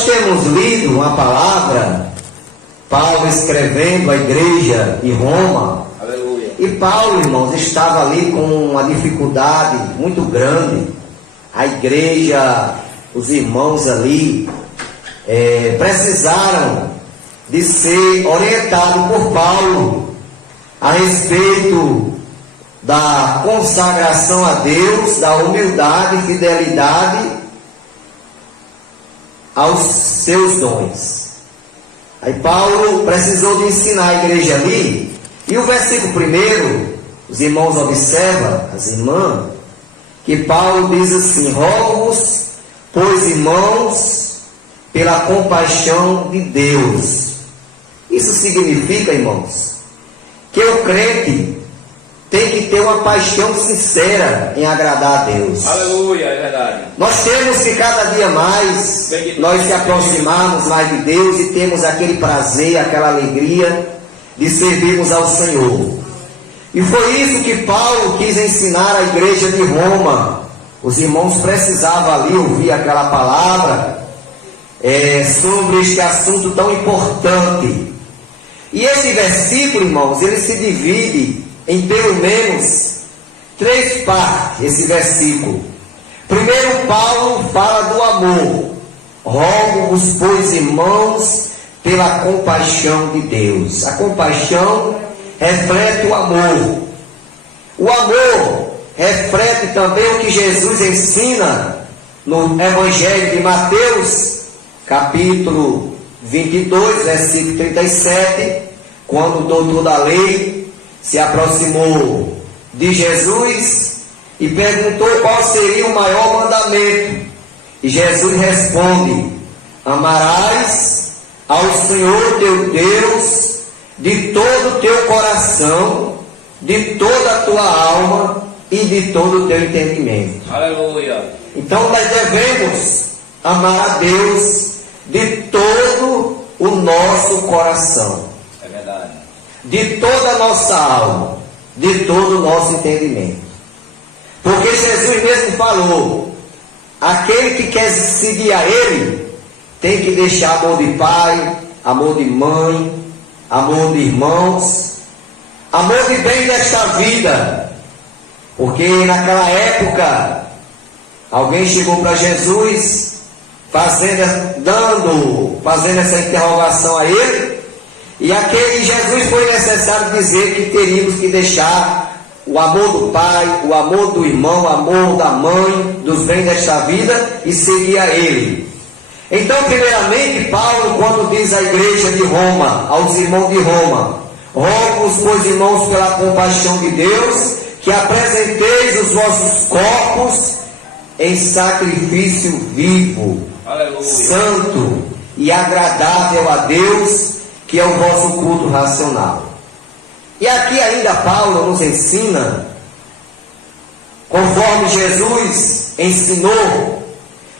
nós temos lido uma palavra, Paulo escrevendo à igreja de Roma. Aleluia. E Paulo, irmãos, estava ali com uma dificuldade muito grande. A igreja, os irmãos ali, precisaram de ser orientados por Paulo a respeito da consagração a Deus, da humildade e fidelidade aos seus dons. Aí Paulo precisou de ensinar a igreja ali, e o versículo 1, os irmãos observam, as irmãs, que Paulo diz assim: rogo-vos, pois irmãos, pela compaixão de Deus. Isso significa, irmãos, que o crente tem que ter uma paixão sincera em agradar a Deus. Aleluia, é verdade. Nós temos que cada dia mais nós se aproximarmos mais de Deus e temos aquele prazer, aquela alegria de servirmos ao Senhor. E foi isso que Paulo quis ensinar à igreja de Roma. Os irmãos precisavam ali ouvir aquela palavra sobre este assunto tão importante. E esse versículo, irmãos, ele se divide em pelo menos 3 partes, esse versículo. Primeiro, Paulo fala do amor. Rogo-vos, pois, irmãos, pela compaixão de Deus. A compaixão reflete o amor. O amor reflete também o que Jesus ensina no Evangelho de Mateus, capítulo 22, versículo 37, quando o doutor da lei se aproximou de Jesus e perguntou qual seria o maior mandamento. E Jesus responde: amarás ao Senhor teu Deus de todo o teu coração, de toda a tua alma e de todo o teu entendimento. Aleluia. Então nós devemos amar a Deus de todo o nosso coração, É verdade. de toda a nossa alma, de todo o nosso entendimento. Porque Jesus mesmo falou: aquele que quer seguir a Ele tem que deixar amor de pai, amor de mãe, amor de irmãos, amor de bem desta vida. Porque naquela época alguém chegou para Jesus fazendo essa interrogação a ele, e aquele Jesus foi necessário dizer que teríamos que deixar o amor do pai, o amor do irmão, o amor da mãe, dos bens desta vida e seguir a ele. Então, primeiramente, Paulo, quando diz à igreja de Roma, aos irmãos de Roma: rogo-vos, pois, irmãos, pela compaixão de Deus, que apresenteis os vossos corpos em sacrifício vivo, Aleluia. santo e agradável a Deus, que é o vosso culto racional. E aqui ainda Paulo nos ensina, conforme Jesus ensinou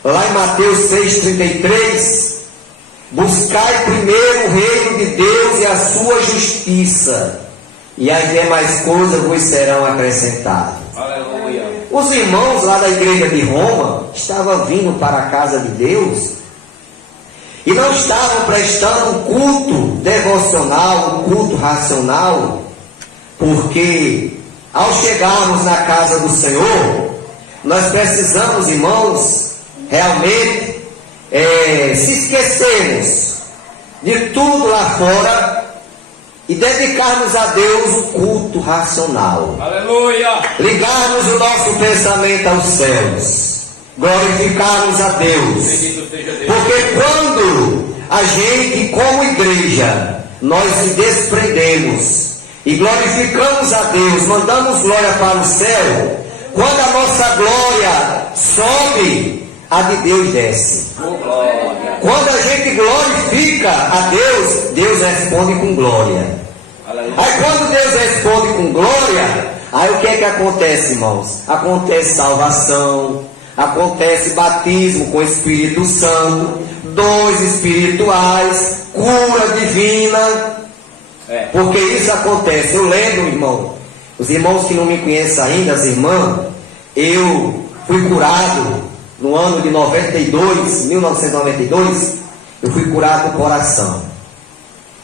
lá em Mateus 6,33, buscai primeiro o reino de Deus e a sua justiça, e as demais coisas vos serão acrescentadas. Aleluia. Os irmãos lá da igreja de Roma estavam vindo para a casa de Deus e não estavam prestando um culto devocional, um culto racional, porque ao chegarmos na casa do Senhor, nós precisamos, irmãos, realmente se esquecermos de tudo lá fora e dedicarmos a Deus o culto racional. Aleluia. Ligarmos o nosso pensamento aos céus, glorificarmos a Deus. Bendito seja Deus. Porque quando a gente, como igreja, nós se desprendemos e glorificamos a Deus, mandamos glória para o céu, quando a nossa glória sobe, a de Deus desce. Oh, glória. Quando a gente glorifica a Deus, Deus responde com glória. Aleluia. Aí quando Deus responde com glória, aí o que é que acontece, irmãos? Acontece salvação, acontece batismo com o Espírito Santo, dons espirituais, cura divina. Porque isso acontece. Eu lembro, irmão, os irmãos que não me conhecem ainda, as irmãs, eu fui curado no ano de 1992, eu fui curado do coração.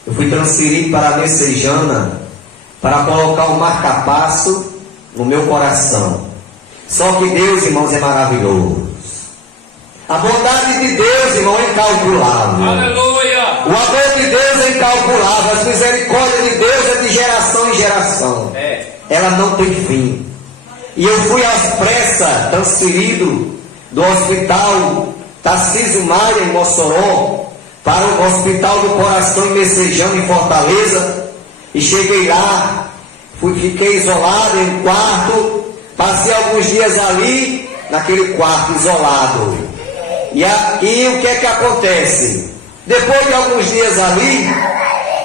Eu fui transferido para a Messejana para colocar um marca-passo no meu coração. Só que Deus, irmãos, é maravilhoso. A bondade de Deus, irmão, é incalculável. Aleluia. O amor de Deus é incalculável. As misericórdias de Deus é de geração em geração. Ela não tem fim. E eu fui às pressas transferido do hospital Tarcísio Maia em Mossoró para o Hospital do Coração em Messejana, em Fortaleza. E cheguei lá, fiquei isolado em um quarto. Passei alguns dias ali, naquele quarto isolado. E o que é que acontece? Depois de alguns dias ali,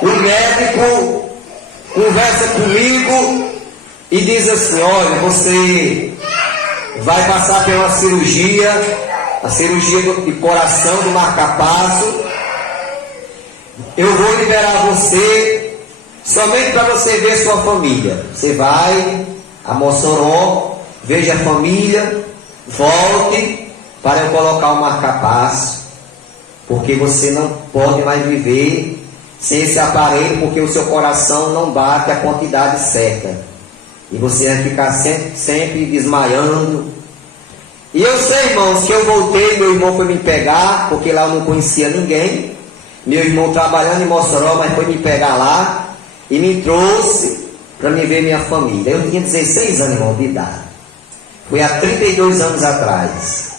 o médico conversa comigo e diz assim: olha, você vai passar pela cirurgia, a cirurgia de coração, do marca-passo. Eu vou liberar você somente para você ver sua família. Você vai a Mossoró, veja a família, volte para eu colocar o marca-passo, porque você não pode mais viver sem esse aparelho, porque o seu coração não bate a quantidade certa. E você vai ficar sempre desmaiando. E eu sei, irmãos, que eu voltei, meu irmão foi me pegar, porque lá eu não conhecia ninguém. Meu irmão trabalhando em Mossoró, mas foi me pegar lá e me trouxe para me ver minha família. Eu tinha 16 anos, irmão, de idade. Foi há 32 anos atrás.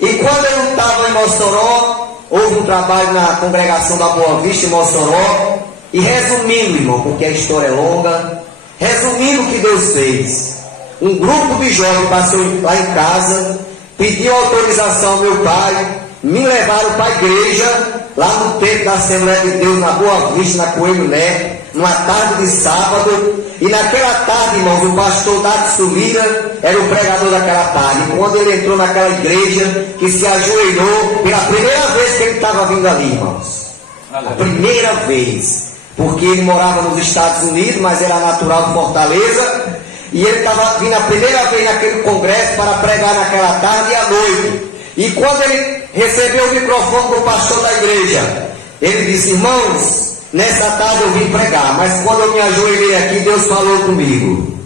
E quando eu não estava em Mossoró, houve um trabalho na congregação da Boa Vista em Mossoró. E resumindo, irmão, porque a história é longa, resumindo o que Deus fez, um grupo de jovens passou lá em casa, pediu autorização ao meu pai, me levaram para a igreja, lá no templo da Assembleia de Deus, na Boa Vista, na Coelho Neto, numa tarde de sábado. E naquela tarde, irmãos, o pastor Daxo Lira era o pregador daquela tarde. E quando ele entrou naquela igreja, que se ajoelhou, pela primeira vez que ele estava vindo ali, irmãos, a primeira vez, porque ele morava nos Estados Unidos, mas era natural de Fortaleza, e ele estava vindo a primeira vez naquele congresso para pregar naquela tarde e à noite. E quando ele recebeu o microfone do pastor da igreja, ele disse: irmãos, nessa tarde eu vim pregar, mas quando eu me ajoelhei aqui, Deus falou comigo.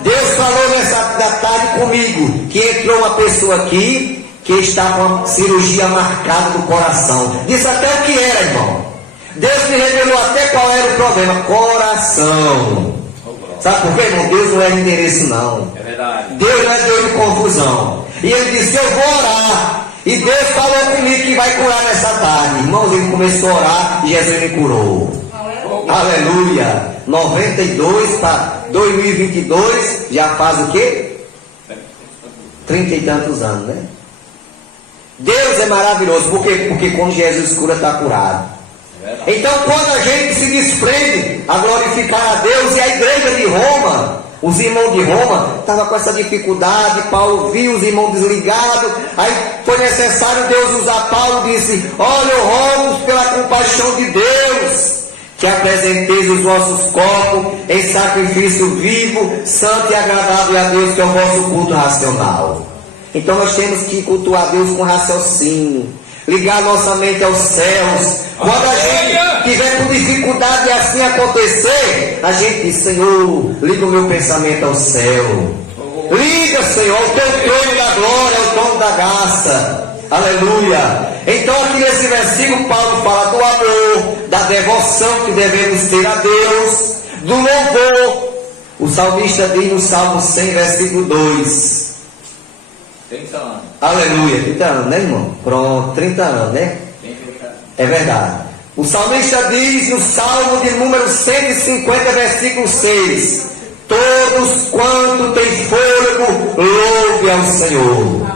Deus falou nessa tarde comigo, que entrou uma pessoa aqui, que está com a cirurgia marcada do coração. Disse até o que era, irmão. Deus me revelou até qual era o problema: coração. Sabe por quê, irmão? Deus não é endereço, não. É verdade. Deus não é Deus de confusão. E ele disse: eu vou orar. E Deus falou comigo que vai curar nessa tarde. Irmãos, ele começou a orar e Jesus me curou. Aleluia. 92 para 2022, já faz o quê? 30 e tantos anos, né? Deus é maravilhoso. Por quê? Porque quando Jesus cura, está curado. Então, quando a gente se desprende a glorificar a Deus, e a igreja de Roma, os irmãos de Roma estavam com essa dificuldade, Paulo viu os irmãos desligados, aí foi necessário Deus usar Paulo, disse: olha, eu rogo pela compaixão de Deus, que apresenteis os vossos corpos em sacrifício vivo, santo e agradável a Deus, que é o vosso culto racional. Então nós temos que cultuar Deus com raciocínio, ligar nossa mente aos céus. Quando a gente tiver com dificuldade de assim acontecer, a gente diz: Senhor, liga o meu pensamento ao céu. Liga, Senhor, o teu trono da glória, o trono da graça. Aleluia. Então aqui nesse versículo Paulo fala do amor, da devoção que devemos ter a Deus, do louvor. O salmista diz no Salmo 100, versículo 2. 30 anos. Aleluia, 30 anos, né, irmão? Pronto, 30 anos, né? É verdade. O salmista diz no Salmo de número 150, versículo 6: todos quanto têm fôlego, louve ao Senhor.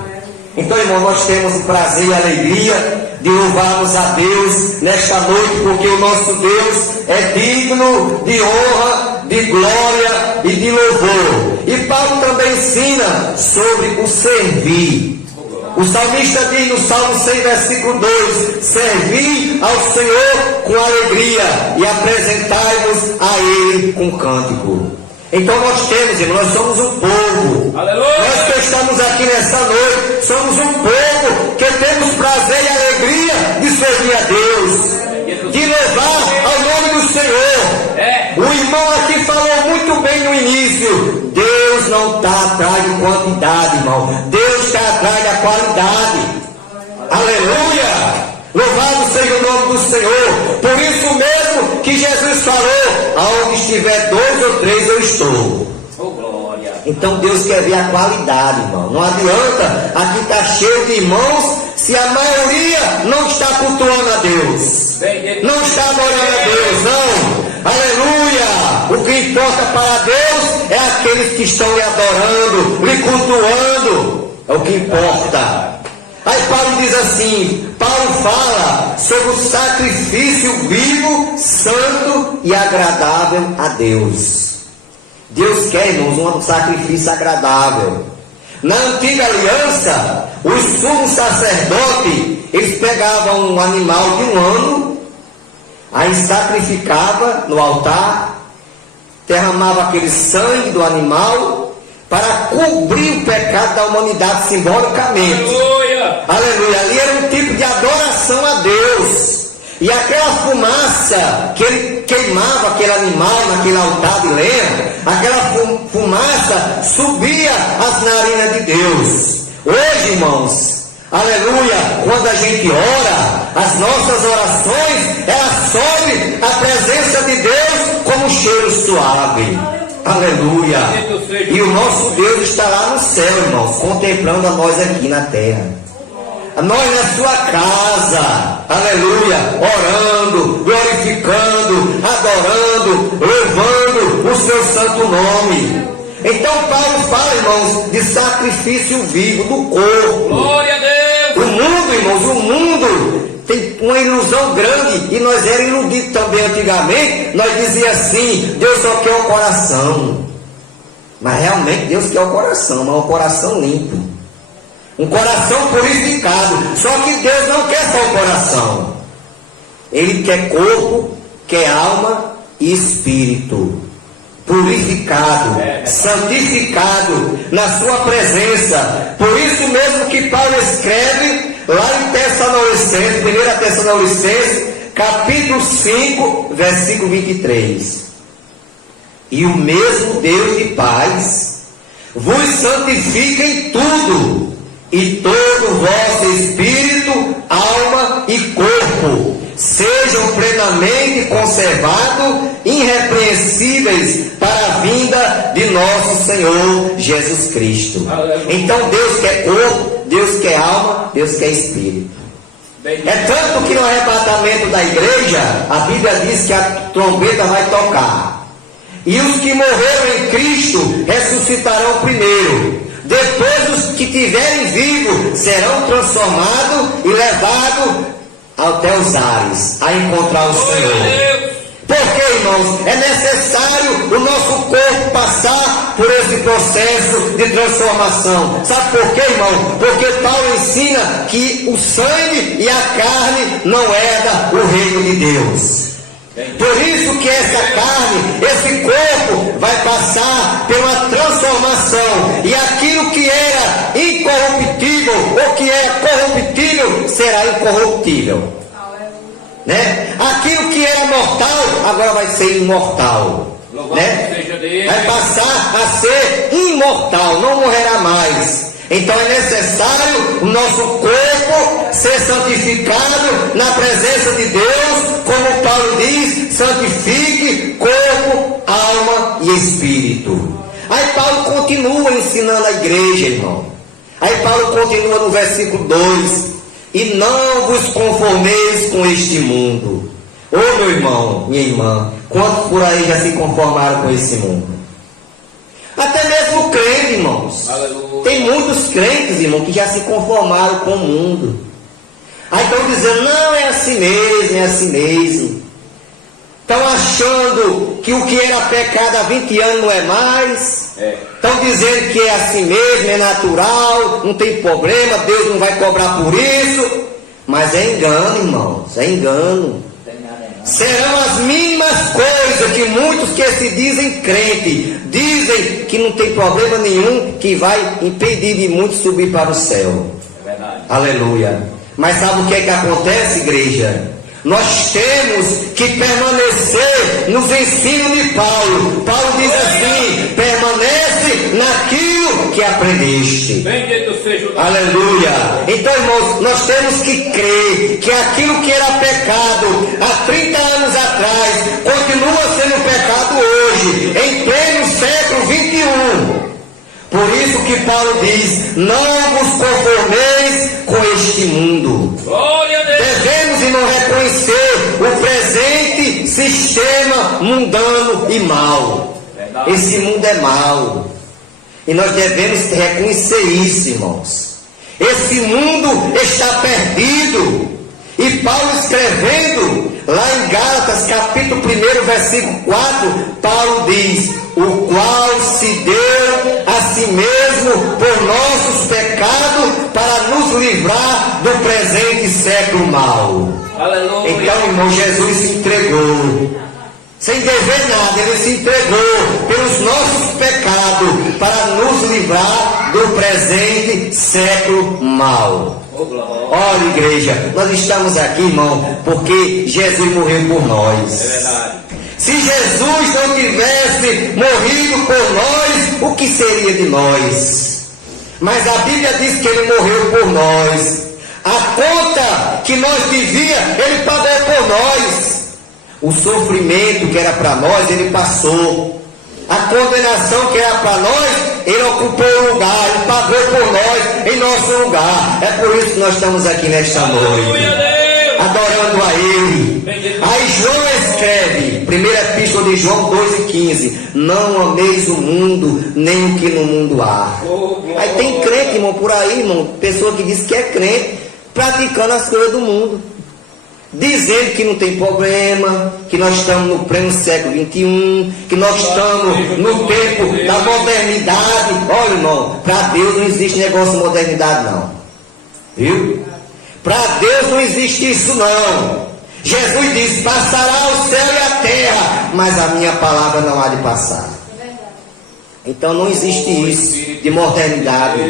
Então, irmão, nós temos o prazer e a alegria de louvarmos a Deus nesta noite, porque o nosso Deus é digno de honra, de glória e de louvor. E Paulo também ensina sobre o servir. O salmista diz no Salmo 100, versículo 2: servi ao Senhor com alegria e apresentai-vos a Ele com cântico. Então nós temos, irmão, nós somos um povo. Aleluia. Nós que estamos aqui nesta noite, somos um povo que temos prazer e alegria de servir a Deus. louvar ao nome do Senhor. O irmão aqui falou muito bem no início. Deus não está atrás de quantidade, irmão. Deus está atrás da qualidade. Aleluia! Louvado seja o nome do Senhor. Por isso mesmo que Jesus falou: aonde estiver 2 ou 3 eu estou. Oh, glória. Então Deus quer ver a qualidade, irmão. Não adianta aqui estar cheio de irmãos se a maioria não está cultuando a Deus, não está adorando a Deus, não. Aleluia! O que importa para Deus é aqueles que estão lhe adorando, lhe cultuando. É o que importa. Aí Paulo diz assim, Paulo fala sobre o sacrifício vivo, santo e agradável a Deus. Deus quer, irmãos, um sacrifício agradável. Na antiga aliança, os sumos sacerdotes, eles pegavam um animal de 1 ano, aí sacrificava no altar, derramava aquele sangue do animal para cobrir o pecado da humanidade simbolicamente. Aleluia! Aleluia! Ali era um tipo de adoração a Deus. E aquela fumaça que ele queimava aquele animal naquele altar de lenha, aquela fumaça subia às narinas de Deus. Hoje, irmãos, aleluia, quando a gente ora, as nossas orações, elas sobem à presença de Deus como um cheiro suave. Aleluia! E o nosso Deus está lá no céu, irmãos, contemplando a nós aqui na terra. Nós na sua casa, aleluia, orando, glorificando, adorando, louvando o seu santo nome. Então Paulo fala, irmãos, de sacrifício vivo do corpo. Glória a Deus! O mundo, irmãos, o mundo tem uma ilusão grande, e nós éramos iludidos também antigamente. Nós dizíamos assim: Deus só quer o coração. Mas realmente Deus quer o coração, mas um coração limpo. Um coração purificado. Só que Deus não quer só o coração. Ele quer corpo, quer alma e espírito. Purificado, santificado na sua presença. Por isso mesmo que Paulo escreve lá em Tessalonicenses, 1 Tessalonicenses, capítulo 5, versículo 23. E o mesmo Deus de paz vos santifica em tudo, e todo o vosso espírito, alma e corpo sejam plenamente conservados, irrepreensíveis para a vinda de nosso Senhor Jesus Cristo. Aleluia. Então Deus quer corpo, Deus quer alma, Deus quer espírito. É tanto que no arrebatamento da igreja, a Bíblia diz que a trombeta vai tocar, e os que morreram em Cristo ressuscitarão primeiro. Depois os que tiverem vivos serão transformados e levados até os ares a encontrar o Senhor. Porque, irmãos, é necessário o nosso corpo passar por esse processo de transformação. Sabe por quê, irmão? Porque Paulo ensina que o sangue e a carne não herdam o reino de Deus. Por isso que essa carne, esse corpo vai passar pela transformação, e aquilo que era incorruptível ou que era corruptível será incorruptível, né? Aquilo que era mortal agora vai ser imortal, né? Vai passar a ser imortal, não morrerá mais. Então é necessário o nosso corpo ser santificado na presença de Deus, como Paulo diz: santifique corpo, alma e espírito. Aí Paulo continua ensinando a igreja, irmão. Aí Paulo continua no versículo 2: e não vos conformeis com este mundo. Ô meu irmão, minha irmã, quantos por aí já se conformaram com esse mundo? Até mesmo crente, irmãos. Aleluia. Tem muitos crentes, irmão, que já se conformaram com o mundo. Aí estão dizendo: não, é assim mesmo, é assim mesmo. Estão achando que o que era pecado há 20 anos não é mais. Estão dizendo que é assim mesmo, é natural, não tem problema, Deus não vai cobrar por isso. Mas é engano, irmãos, é engano. Serão as mínimas coisas que muitos que se dizem crente dizem que não tem problema nenhum, que vai impedir de muitos subir para o céu. É verdade. Aleluia. Mas sabe o que é que acontece, igreja? Nós temos que permanecer nos ensinos de Paulo. Paulo diz assim: permanece naquilo que aprendeste. Bendito seja o nome. Aleluia. Então, irmãos, nós temos que crer que aquilo que era pecado há 30 anos atrás continua sendo pecado hoje, em pleno século 21. Por isso que Paulo diz: não vos conformeis com este mundo. Glória a Deus. Devemos, irmão, reconhecer o presente sistema mundano e mau. Verdade. Esse mundo é mau. E nós devemos reconhecer isso, irmãos. Esse mundo está perdido. E Paulo escrevendo lá em Gálatas, capítulo 1, versículo 4, Paulo diz: o qual se deu a si mesmo por nossos pecados, para nos livrar do presente século mau. Aleluia. Então, irmão, Jesus se entregou, sem dever nada, ele se entregou pelos nossos pecados, para nos livrar do presente século mau. Oh, glória. Olha, igreja, nós estamos aqui, irmão, porque Jesus morreu por nós. É verdade. Se Jesus não tivesse morrido por nós, o que seria de nós? Mas a Bíblia diz que ele morreu por nós. A conta que nós devíamos, ele pagou por nós. O sofrimento que era para nós, ele passou. A condenação que era para nós, ele ocupou o lugar, ele pagou por nós em nosso lugar. É por isso que nós estamos aqui nesta noite, adorando a Ele. Aí João escreve, primeira epístola de João 2,15: não ameis o mundo, nem o que no mundo há. Aí tem crente, irmão, por aí, irmão, pessoa que diz que é crente, praticando as coisas do mundo, dizendo que não tem problema, que nós estamos no pleno século 21, que nós estamos no tempo da modernidade. Olha, irmão, para Deus não existe negócio de modernidade, não. Viu? Para Deus não existe isso, não. Jesus disse: passará o céu e a terra, mas a minha palavra não há de passar. Então não existe isso de modernidade.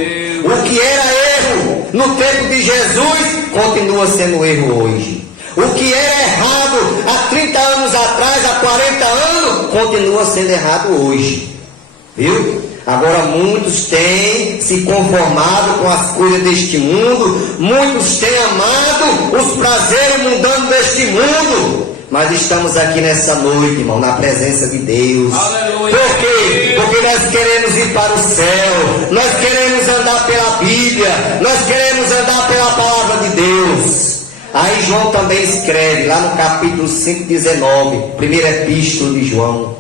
O que era erro no tempo de Jesus continua sendo erro hoje. O que era errado há 30 anos atrás, há 40 anos, continua sendo errado hoje. Viu? Agora muitos têm se conformado com as coisas deste mundo, muitos têm amado os prazeres mundanos deste mundo. Mas estamos aqui nessa noite, irmão, na presença de Deus. Aleluia. Por quê? Porque nós queremos ir para o céu, nós queremos andar pela Bíblia, nós queremos andar pela palavra de Deus. Aí João também escreve, lá no capítulo 5,19, primeira epístola de João: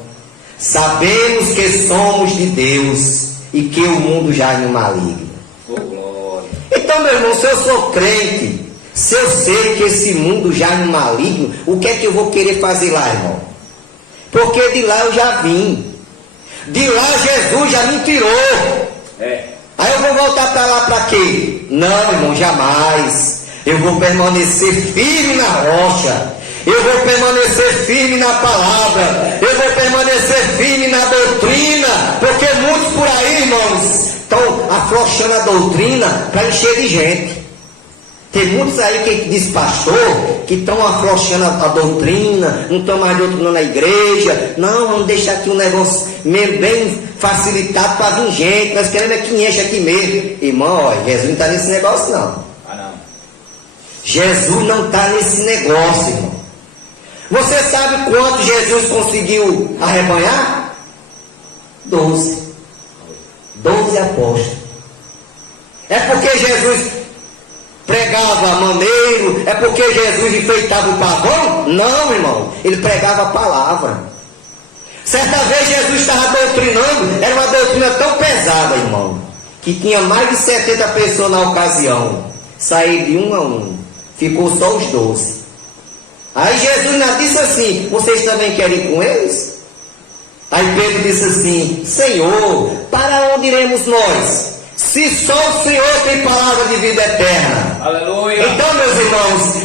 sabemos que somos de Deus e que o mundo jaz no maligno. Oh, glória. Então, meu irmão, se eu sou crente, se eu sei que esse mundo jaz no maligno, o que é que eu vou querer fazer lá, irmão? Porque de lá eu já vim. De lá Jesus já me tirou. Aí eu vou voltar para lá para quê? Não, irmão, jamais. Eu vou permanecer firme na rocha. Eu vou permanecer firme na palavra. Eu vou permanecer firme na doutrina. Porque muitos por aí, irmãos, estão afrouxando a doutrina para encher de gente. Tem muitos aí que diz pastor, que estão afrouxando a doutrina, não estão mais doutrinando na igreja. Não, vamos deixar aqui um negócio meio bem facilitado para vir gente. Nós queremos é que enche aqui mesmo. Irmão, olha, Jesus não está nesse negócio não. Jesus não está nesse negócio, irmão. Você sabe quanto Jesus conseguiu arrebanhar? 12 apóstolos. É porque Jesus pregava maneiro? É porque Jesus enfeitava o pavão? Não, irmão. Ele pregava a palavra. Certa vez Jesus estava doutrinando. Era uma doutrina tão pesada, irmão, que tinha mais de 70 pessoas na ocasião. Saíram de um a um. Ficou só os 12. Aí Jesus ainda disse assim: vocês também querem ir com eles? Aí Pedro disse assim: Senhor, para onde iremos nós? Se só o Senhor tem palavra de vida eterna. Aleluia. Então, meus irmãos,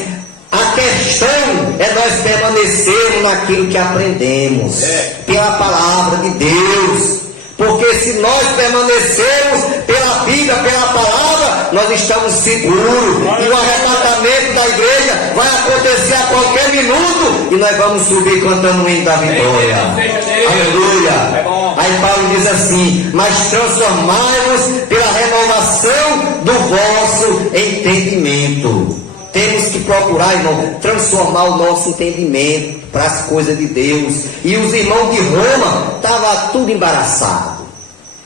a questão é nós permanecermos naquilo que aprendemos, pela palavra de Deus. Porque se nós permanecermos pela Bíblia, vida pela palavra, nós estamos seguros. E o arrebatamento da igreja vai acontecer a qualquer minuto. E nós vamos subir cantando o hino da vitória. Aleluia. Aí Paulo diz assim: mas transformai-vos pela renovação do vosso entendimento. Temos que procurar, irmão, transformar o nosso entendimento para as coisas de Deus. E os irmãos de Roma estavam tudo embaraçados.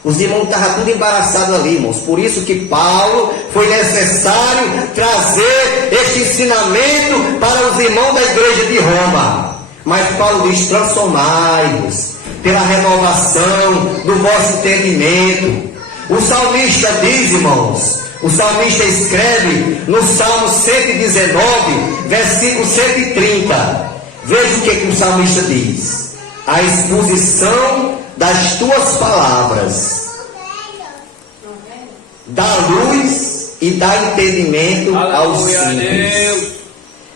Os irmãos estavam tudo embaraçados ali, irmãos. Por isso que Paulo foi necessário trazer este ensinamento para os irmãos da igreja de Roma. Mas Paulo diz: transformai-vos pela renovação do vosso entendimento. O salmista diz, irmãos, o salmista escreve no Salmo 119, versículo 130. Veja o que o salmista diz: a exposição das tuas palavras dá luz e dá entendimento aos simples.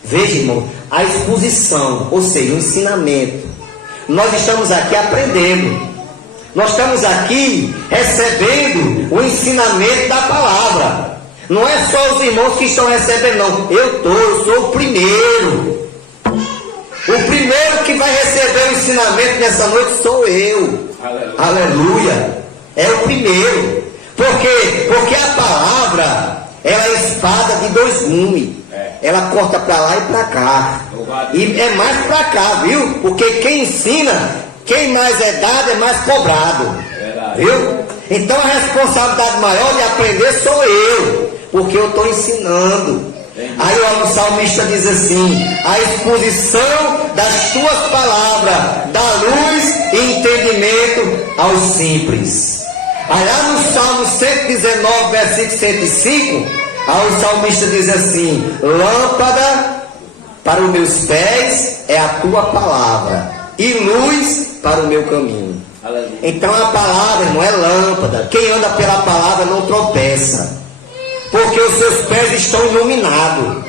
Veja, irmão, a exposição, ou seja, o ensinamento. Nós estamos aqui aprendendo. Nós estamos aqui recebendo o ensinamento da palavra. Não é só os irmãos que estão recebendo, não. Eu sou o primeiro. O primeiro que vai receber o ensinamento nessa noite sou eu. Aleluia. É o primeiro. Por quê? Porque a palavra, ela é espada de dois gumes. Ela corta para lá e para cá. E é mais para cá, viu? Porque quem ensina, quem mais é dado é mais cobrado. Viu? Então a responsabilidade maior de aprender sou eu, porque eu estou ensinando. Aí o salmista diz assim: a exposição das tuas palavras dá luz e entendimento aos simples. Aí lá no Salmo 119, versículo 105, aí o salmista diz assim: lâmpada para os meus pés é a tua palavra, e luz para o meu caminho. Aleluia. Então a palavra, irmão, é lâmpada. Quem anda pela palavra não tropeça, porque os seus pés estão iluminados.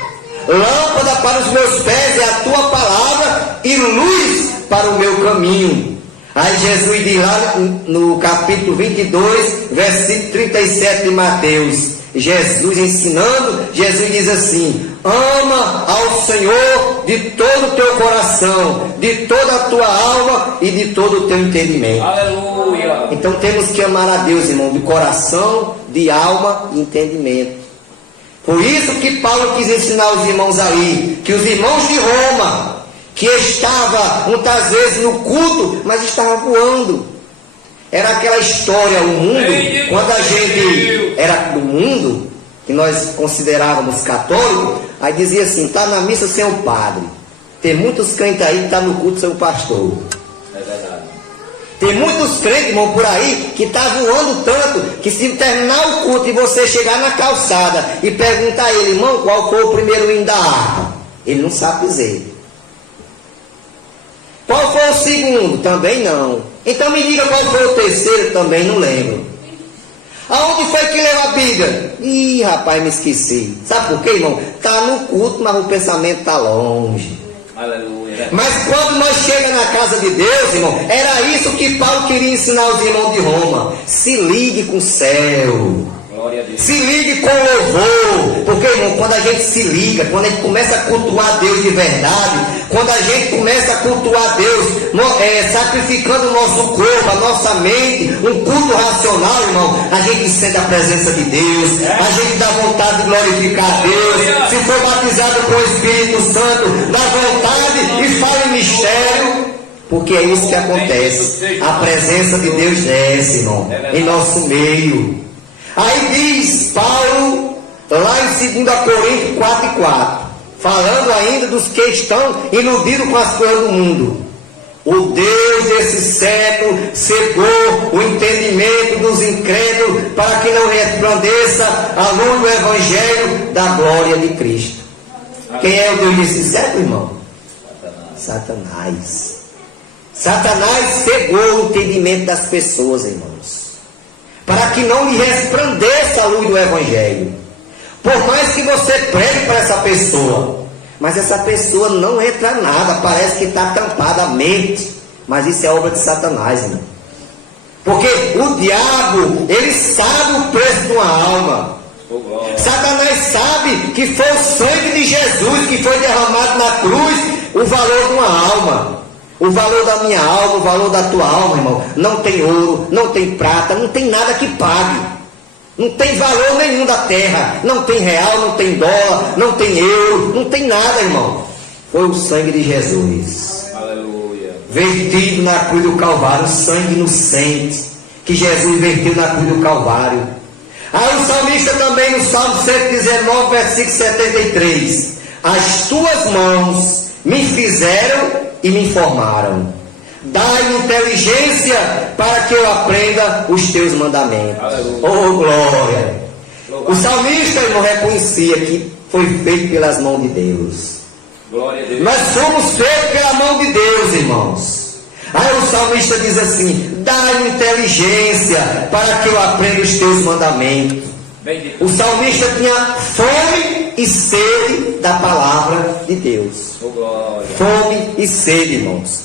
Lâmpada para os meus pés é a tua palavra, e luz para o meu caminho. Aí Jesus diz lá no capítulo 22, versículo 37 de Mateus, Jesus ensinando, Jesus diz assim: ama ao Senhor de todo o teu coração, de toda a tua alma e de todo o teu entendimento. Aleluia. Então temos que amar a Deus, irmão, de coração, de alma e entendimento. Por isso que Paulo quis ensinar os irmãos ali, que os irmãos de Roma, que estavam muitas vezes no culto, mas estavam voando. Era aquela história, o mundo, quando a gente era do mundo, que nós considerávamos católico, aí dizia assim: está na missa sem o padre. Tem muitos crentes aí que estão no culto sem o pastor. É verdade. Tem muitos crentes, irmão, por aí, que estão voando tanto, que se terminar o culto e você chegar na calçada e perguntar a ele: irmão, qual foi o primeiro hino da harpa? Ele não sabe dizer. Qual foi o segundo? Também não. Então me diga qual foi o terceiro, também não lembro. Aonde foi que leu a Bíblia? Ih, rapaz, me esqueci. Sabe por quê, irmão? Está no culto, mas o pensamento está longe. Aleluia. Mas quando nós chegamos na casa de Deus, irmão, era isso que Paulo queria ensinar aos irmãos de Roma. Se ligue com o céu. Se ligue com louvor. Porque, irmão, quando a gente se liga, quando a gente começa a cultuar Deus de verdade, quando a gente começa a cultuar Deus, sacrificando o nosso corpo, a nossa mente, um culto racional, irmão, a gente sente a presença de Deus, a gente dá vontade de glorificar a Deus. Se for batizado com o Espírito Santo, dá vontade e fala em mistério. Porque é isso que acontece. A presença de Deus desce, irmão, em nosso meio. Aí diz Paulo, lá em 2 Coríntios 4:4, falando ainda dos que estão iludidos com as coisas do mundo. O Deus desse século cegou o entendimento dos incrédulos, para que não resplandeça a luz do Evangelho da glória de Cristo. Quem é o Deus desse século, irmão? Satanás. Satanás cegou o entendimento das pessoas, irmãos, para que não lhe resplandeça a luz do Evangelho. Por mais que você pregue para essa pessoa, mas essa pessoa não entra nada, parece que está tampada a mente. Mas isso é obra de Satanás, irmão. Porque o diabo, ele sabe o preço de uma alma. Oh, glória. Satanás sabe que foi o sangue de Jesus que foi derramado na cruz, o valor de uma alma. O valor da minha alma, o valor da tua alma, irmão. Não tem ouro, não tem prata, não tem nada que pague. Não tem valor nenhum da terra. Não tem real, não tem dólar, não tem euro, não tem nada, irmão. Foi o sangue de Jesus. Aleluia. Vertido na cruz do Calvário, o sangue inocente que Jesus verteu na cruz do Calvário. Aí o salmista também no Salmo 119, versículo 73. As tuas mãos me fizeram e me informaram. Dai-me inteligência para que eu aprenda os teus mandamentos. Aleluia. Oh, glória! O salmista, irmão, reconhecia que foi feito pelas mãos de Deus. Glória a Deus. Nós somos feitos pela mão de Deus, irmãos. Aí o salmista diz assim: dai-me inteligência para que eu aprenda os teus mandamentos. Bendito. O salmista tinha fome e sede da palavra de Deus. Oh, glória. Fome e sede, irmãos.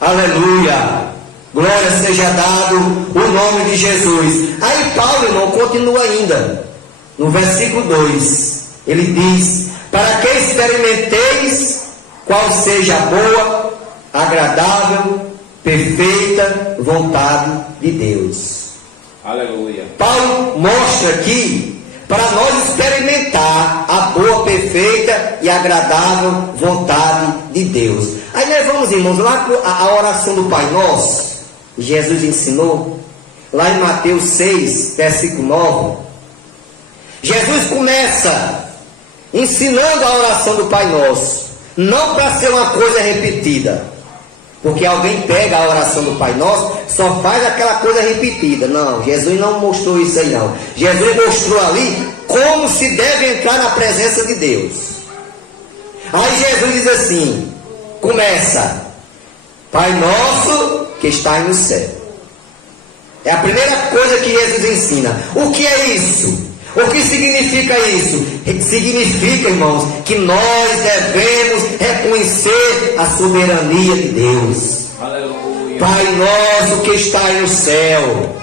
Aleluia. Glória seja dado o nome de Jesus. Aí Paulo, irmão, continua ainda. No versículo 2. Ele diz: para que experimenteis qual seja a boa, agradável, perfeita vontade de Deus. Aleluia. Paulo mostra aqui para nós experimentar a boa, perfeita e agradável vontade de Deus. Aí nós vamos, irmãos, lá a oração do Pai Nosso, Jesus ensinou, lá em Mateus 6, versículo 9. Jesus começa ensinando a oração do Pai Nosso, não para ser uma coisa repetida, porque alguém pega a oração do Pai Nosso, só faz aquela coisa repetida. Não, Jesus não mostrou isso aí não. Jesus mostrou ali como se deve entrar na presença de Deus. Aí Jesus diz assim, começa: Pai Nosso que estás no céu. É a primeira coisa que Jesus ensina. O que é isso? O que significa isso? Significa, irmãos, que nós devemos reconhecer a soberania de Deus. Aleluia. Pai nosso que está no céu.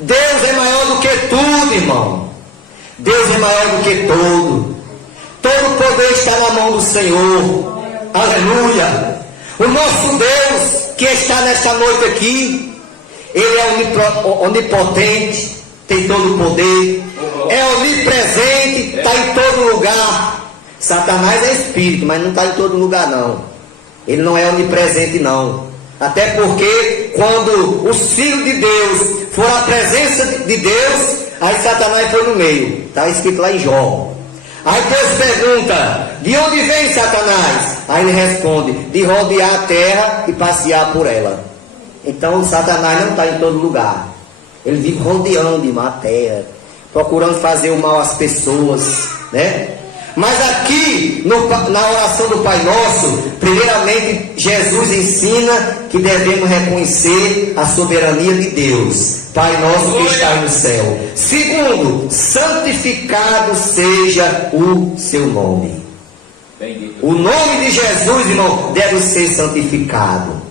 Deus é maior do que tudo, irmão. Deus é maior do que todo. Todo poder está na mão do Senhor. Aleluia. O nosso Deus que está nesta noite aqui, Ele é onipotente, tem todo o poder, é onipresente, está em todo lugar. Satanás é espírito, mas não está em todo lugar não. Ele não é onipresente não. Até porque quando os filhos de Deus foram à presença de Deus, aí Satanás foi no meio. Está escrito lá em Jó. Aí Deus pergunta: de onde vem Satanás? Aí ele responde: de rodear a terra e passear por ela. Então Satanás não está em todo lugar. Ele vive rodeando a terra, procurando fazer o mal às pessoas, né? Mas aqui, na oração do Pai Nosso, primeiramente, Jesus ensina que devemos reconhecer a soberania de Deus. Pai Nosso que está no céu. Segundo, santificado seja o seu nome. Bendito. O nome de Jesus, irmão, deve ser santificado.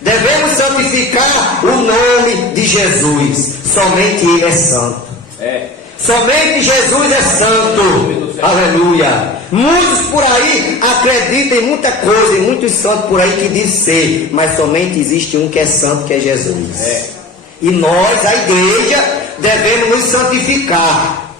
Devemos santificar o nome de Jesus. Somente Ele é santo. É. Somente Jesus é santo. Aleluia. Muitos por aí acreditam em muita coisa, e muitos santos por aí que dizem ser, mas somente existe um que é santo, que é Jesus. É. E nós, a igreja, devemos nos santificar,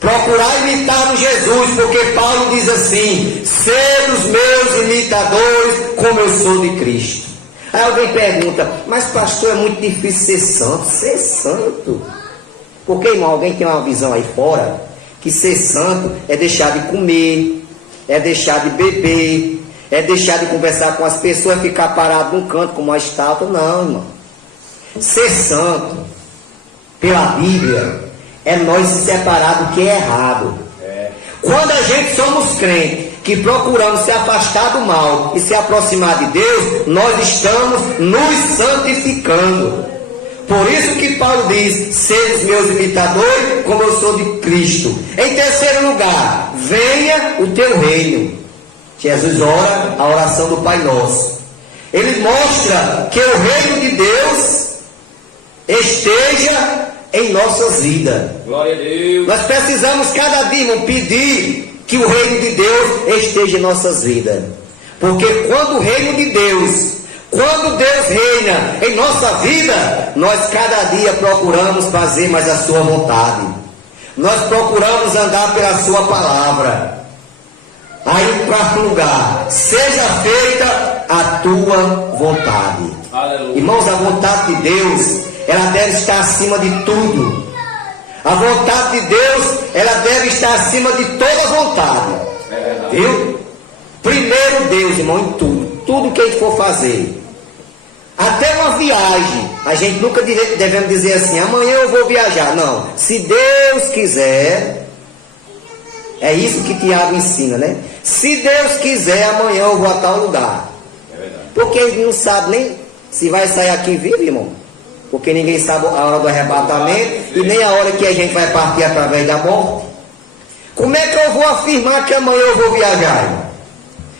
procurar imitar Jesus, porque Paulo diz assim: sede os meus imitadores, como eu sou de Cristo. Aí alguém pergunta: mas pastor, é muito difícil ser santo? Ser santo? Porque, irmão, alguém tem uma visão aí fora que ser santo é deixar de comer, é deixar de beber, é deixar de conversar com as pessoas, ficar parado num canto como uma estátua. Não, irmão. Ser santo, pela Bíblia, é nós se separar do que é errado. Quando a gente somos crentes, que procuramos se afastar do mal e se aproximar de Deus, nós estamos nos santificando. Por isso que Paulo diz: sede os meus imitadores, como eu sou de Cristo. Em terceiro lugar, venha o teu reino. Jesus ora a oração do Pai Nosso. Ele mostra que o reino de Deus esteja em nossas vidas. Glória a Deus. Nós precisamos cada dia, irmão, pedir que o reino de Deus esteja em nossas vidas. Porque quando o reino de Deus, quando Deus reina em nossa vida, nós cada dia procuramos fazer mais a sua vontade. Nós procuramos andar pela sua palavra. Aí, quarto lugar, seja feita a tua vontade. Aleluia. Irmãos, a vontade de Deus, ela deve estar acima de tudo. A vontade de Deus, ela deve estar acima de toda vontade. Viu? Primeiro Deus, irmão, em tudo. Tudo que a gente for fazer. Até uma viagem. A gente nunca devemos dizer assim, amanhã eu vou viajar. Não. Se Deus quiser. É isso que Tiago ensina, né? Se Deus quiser, amanhã eu vou a tal lugar. É verdade. Porque ele não sabe nem se vai sair aqui vivo, irmão. Porque ninguém sabe a hora do arrebatamento e nem a hora que a gente vai partir através da morte. Como é que eu vou afirmar que amanhã eu vou viajar, irmão?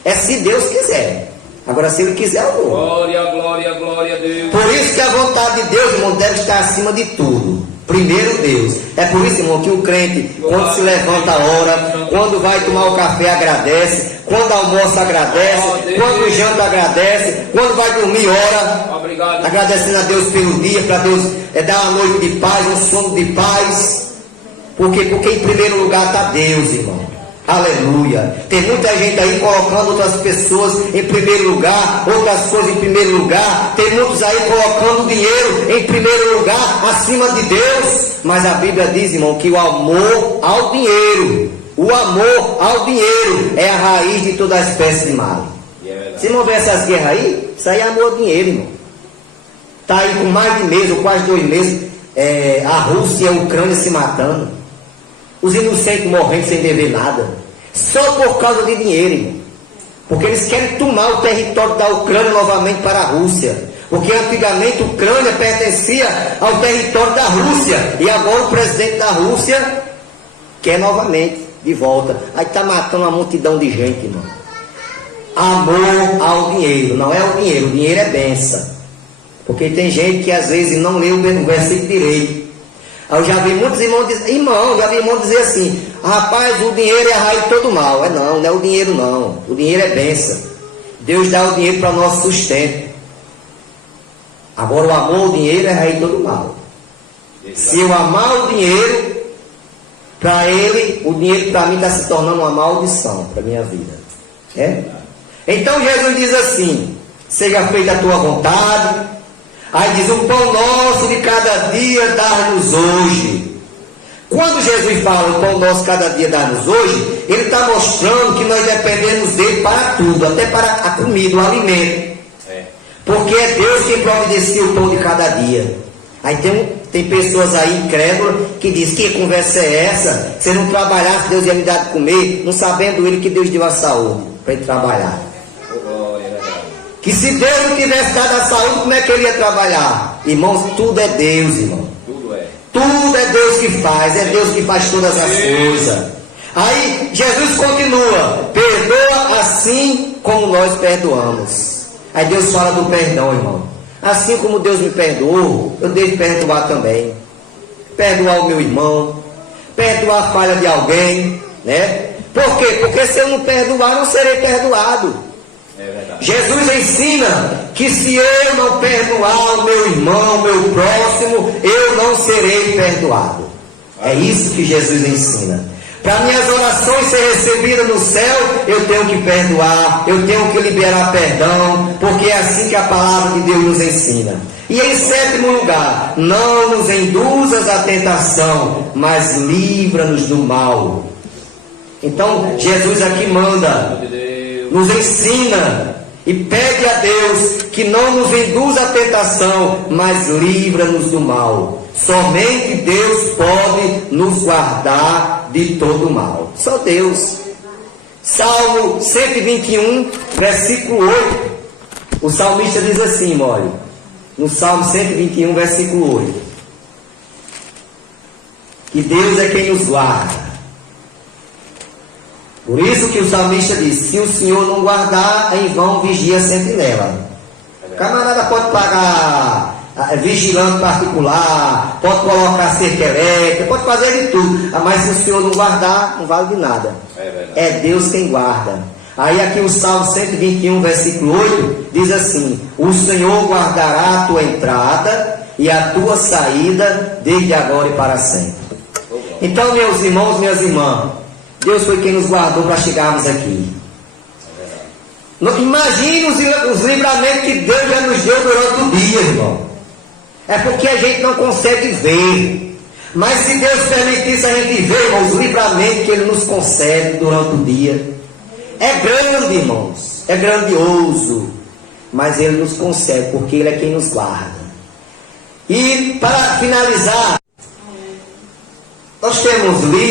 É se Deus quiser. Agora, se Ele quiser, eu vou. Glória, glória, glória a Deus. Por isso que a vontade de Deus, irmão, deve estar acima de tudo. Primeiro Deus. É por isso, irmão, que o crente, quando se levanta a hora, quando vai tomar o café, agradece. Quando almoça, agradece. Quando janta, agradece. Quando vai dormir, ora. Obrigado. Agradecendo a Deus pelo dia, para Deus dar uma noite de paz, um sono de paz. Porque em primeiro lugar está Deus, irmão. Aleluia. Tem muita gente aí colocando outras pessoas em primeiro lugar, outras coisas em primeiro lugar. Tem muitos aí colocando o dinheiro em primeiro lugar, acima de Deus. Mas a Bíblia diz, irmão, que o amor ao dinheiro, é a raiz de toda a espécie de mal. Se não houver essas guerras aí, isso aí é amor ao dinheiro, irmão. Está aí com mais de mês, ou quase 2 meses, a Rússia e a Ucrânia se matando. Os inocentes morrendo sem dever nada. Só por causa de dinheiro, irmão. Porque eles querem tomar o território da Ucrânia novamente para a Rússia. Porque antigamente a Ucrânia pertencia ao território da Rússia. E agora o presidente da Rússia quer novamente de volta. Aí está matando uma multidão de gente, irmão. Amor ao dinheiro. Não é o dinheiro é bênção. Porque tem gente que às vezes não lê o versículo direito. Eu já vi muitos irmãos dizer assim, rapaz, o dinheiro é a raiz de todo mal. Não é o dinheiro não. O dinheiro é bênção. Deus dá o dinheiro para o nosso sustento. Agora o amor ao dinheiro é a raiz de todo mal. Se eu amar o dinheiro, para ele, o dinheiro para mim está se tornando uma maldição para a minha vida. Então Jesus diz assim, seja feita a tua vontade. Aí diz, o pão nosso de cada dia dá-nos hoje. Quando Jesus fala o pão nosso cada dia dá-nos hoje, Ele está mostrando que nós dependemos dele para tudo, até para a comida, o alimento. Porque é Deus quem providencia o pão de cada dia. Aí tem pessoas aí incrédulas que dizem, que conversa é essa? Se eu não trabalhasse, Deus ia me dar de comer, não sabendo ele que Deus deu a saúde para ele trabalhar. Que se Deus não tivesse dado a saúde, como é que ele ia trabalhar? Irmãos, tudo é Deus, irmão. Tudo é Deus que faz, é Deus que faz todas as coisas. Aí Jesus continua, perdoa assim como nós perdoamos. Aí Deus fala do perdão, irmão. Assim como Deus me perdoou, eu devo perdoar também. Perdoar o meu irmão, perdoar a falha de alguém, né? Por quê? Porque se eu não perdoar, não serei perdoado. Jesus ensina que se eu não perdoar o meu irmão, o meu próximo, eu não serei perdoado. É isso que Jesus ensina. Para minhas orações ser recebidas no céu, eu tenho que perdoar, eu tenho que liberar perdão, porque é assim que a palavra de Deus nos ensina. E em 7º lugar, não nos induzas à tentação, mas livra-nos do mal. Então Jesus aqui manda, nos ensina e pede a Deus que não nos induza à tentação, mas livra-nos do mal. Somente Deus pode nos guardar de todo mal. Só Deus. Salmo 121, versículo 8. O salmista diz assim, olha, no Salmo 121, versículo 8. Que Deus é quem nos guarda. Por isso que o salmista diz, se o Senhor não guardar, em vão vigia a sentinela. O camarada pode pagar vigilante particular, pode colocar cerca elétrica, pode fazer de tudo. Mas se o Senhor não guardar, não vale de nada. É Deus quem guarda. Aí aqui o Salmo 121, versículo 8, diz assim: o Senhor guardará a tua entrada e a tua saída, desde agora e para sempre. Então, meus irmãos, minhas irmãs, Deus foi quem nos guardou para chegarmos aqui. Imagine os livramentos que Deus já nos deu durante o dia, irmão. É porque a gente não consegue ver. Mas se Deus permitisse a gente ver, irmão, os livramentos que Ele nos concede durante o dia, é grande, irmãos. É grandioso. Mas Ele nos concede, porque Ele é quem nos guarda. E para finalizar, nós temos livros.